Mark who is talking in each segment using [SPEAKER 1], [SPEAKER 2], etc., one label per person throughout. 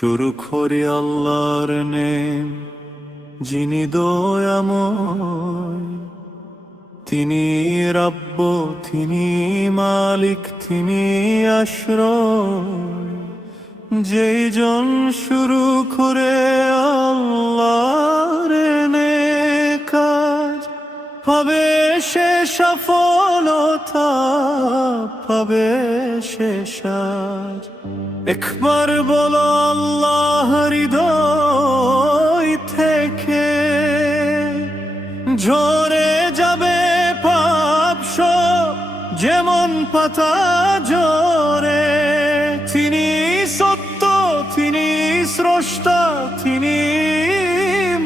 [SPEAKER 1] শুরু করে আল্লাহর নেম, যিনি দয়াময়। তিনি রাব্ব, তিনি মালিক, তিনি আশ্রয়। যেই জন শুরু করে আল্লাহর কাজ পাবে সে সফলতা পাবে সে সাজ। একবার বলো আল্লাহ হৃদয় থেকে, ঝরে যাবে পাপ সব, যেমন পাতা ঝরে। তিনি সত্য, তিনি স্রষ্টা, তিনি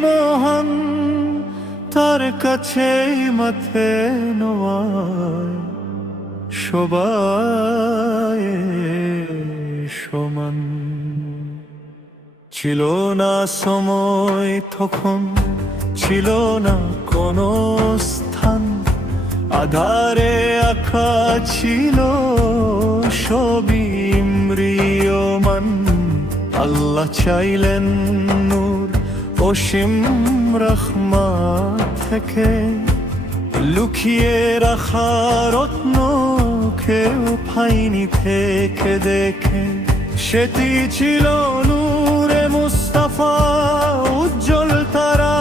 [SPEAKER 1] মহান। তার কাছে মাথে নোয়ায় সবাই ছিল না সময় তখন, ছিল না কোনো স্থান। আধারে আঁকা ছিল সবই মৃয়মান আল্লাহ চাইলেন নূর অসীম রহমা থেকে। লুকিয়ে রাখা রত্ন কেউ পাইনি থেকে দেখে। সেটি ছিল নূরে মুস্তাফা, উজ্জ্বল তারা।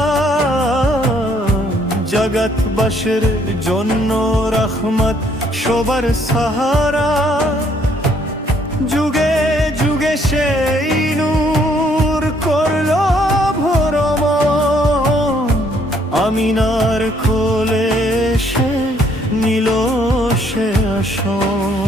[SPEAKER 1] জগৎবাসের জন্য রহমত সবার সাহারা। যুগে যুগে সেই নূর করল ভরম আমিনার খোলে সে নিল সে আসন।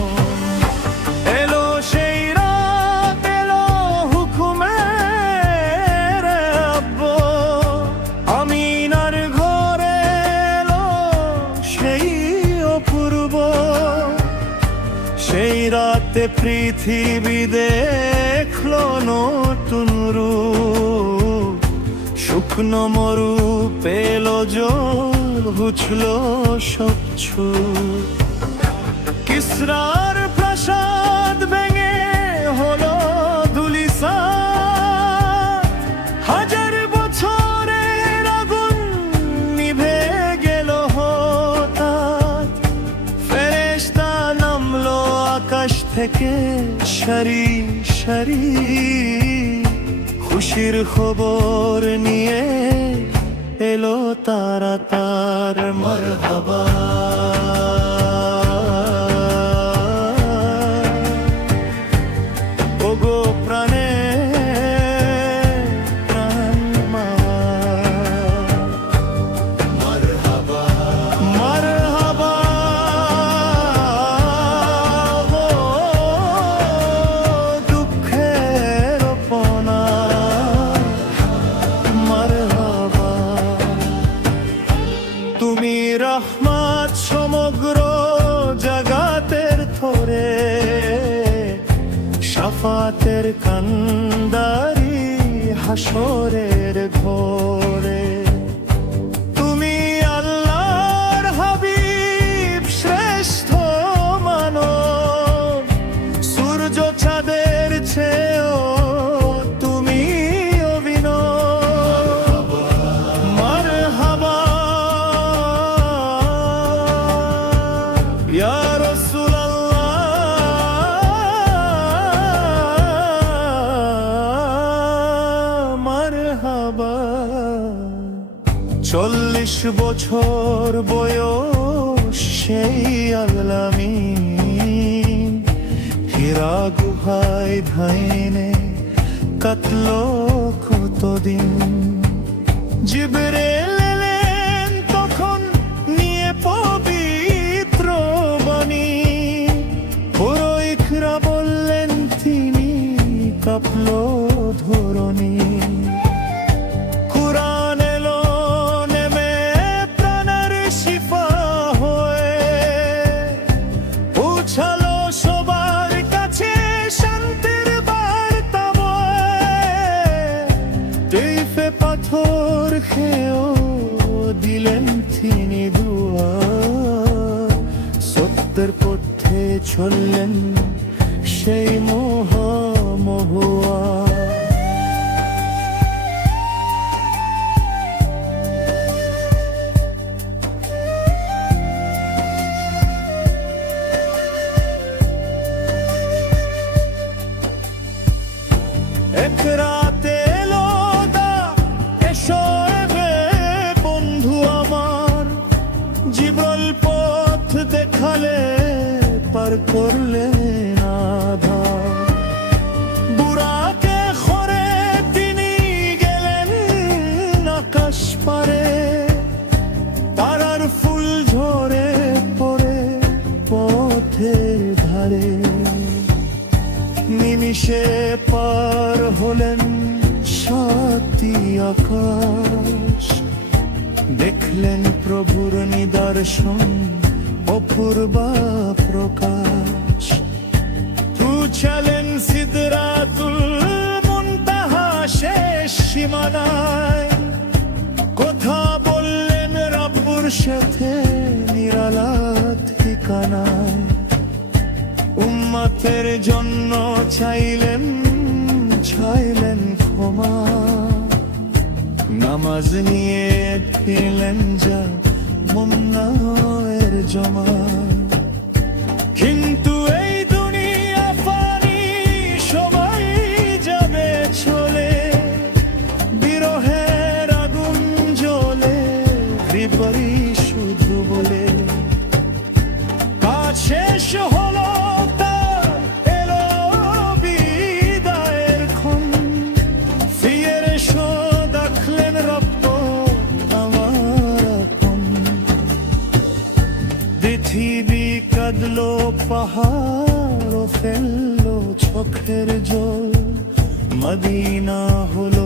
[SPEAKER 1] পৃথিবী দেখল নতুন রূপ। শুকনো মরু পেল জল বুঝল স্বচ্ছ কিসরার থেকে সারি সারি খুশির খবর নিয়ে এলো তারা তার মরহাবা। সাফাতের কান্দারি চল্লিশ বছর বয়স সেই আল্লামি হীরা গুহায় ধাইনে কাতল কতদিন। জিবরেল করলে আধা। বুড়াকে খরে তিনি গেলেন আকাশ পারে। তারার ফুল ঝরে পড়ে পথের ধারে। নিমিষে পার হলেন সাতি আকাশ। দেখলেন প্রভুর নিদর্শন অপূর্বা প্রকাশ। পৌঁছালেন সিদরাতুল মুনতাহা শেষ সীমানায়। কথা বললেন রব্বুর সাথে নিরালা ঠিকানায়। উম্মতের জন্য চাইলেন চাইলেন ক্ষমা। নামাজ নিয়ে ফিরলেন যা মুন্নায়ের জমা কাঁদলো পাহাড় ফেলল চোখের জল। মদিনা হলো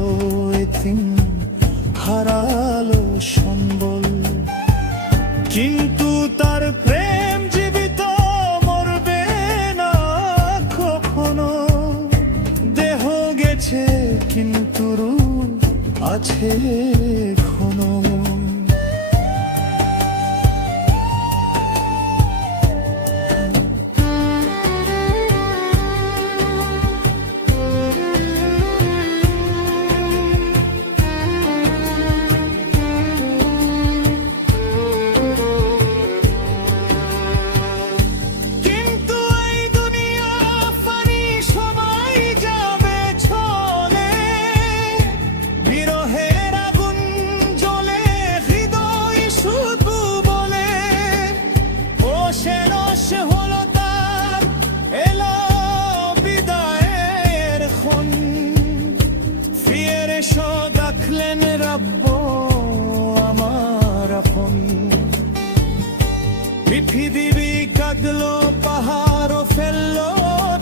[SPEAKER 1] পৃথিবী কাঁদলো পাহাড় ফেলল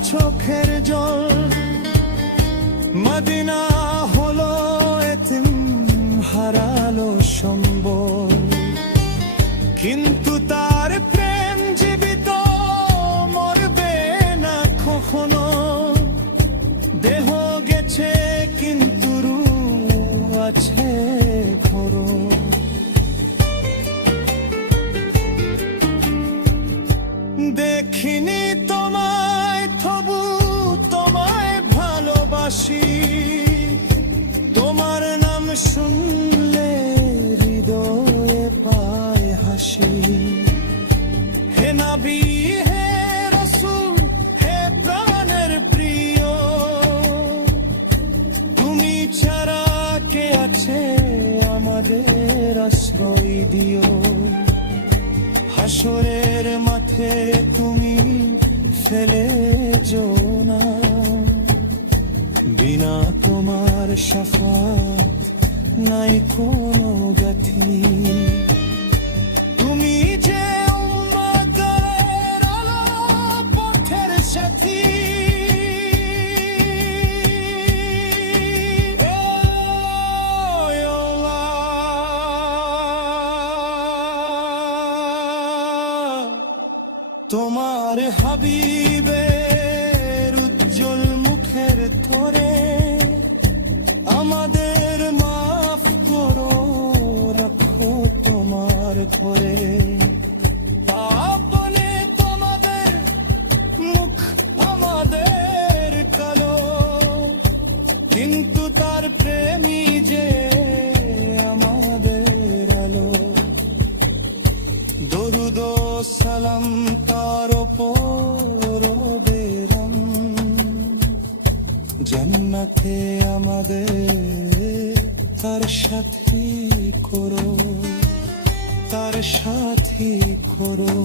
[SPEAKER 1] চোখের জল। মদিনা ভালোবাসি। তোমার নাম শুনলে হৃদয়ে পায় হাসি। হে নবী, হে রসুল, হে প্রাণের প্রিয়, তুমি ছাড়া কে আছে আমাদের আশ্রয় দিও? হাসরের মাঠে তুমি ফেলে না। বিনা তোমার সাফাত নাই কোনো গতি। সালাম তার ওপর জান্নাতে আমাদের তার সাথী করো তার সাথী করো।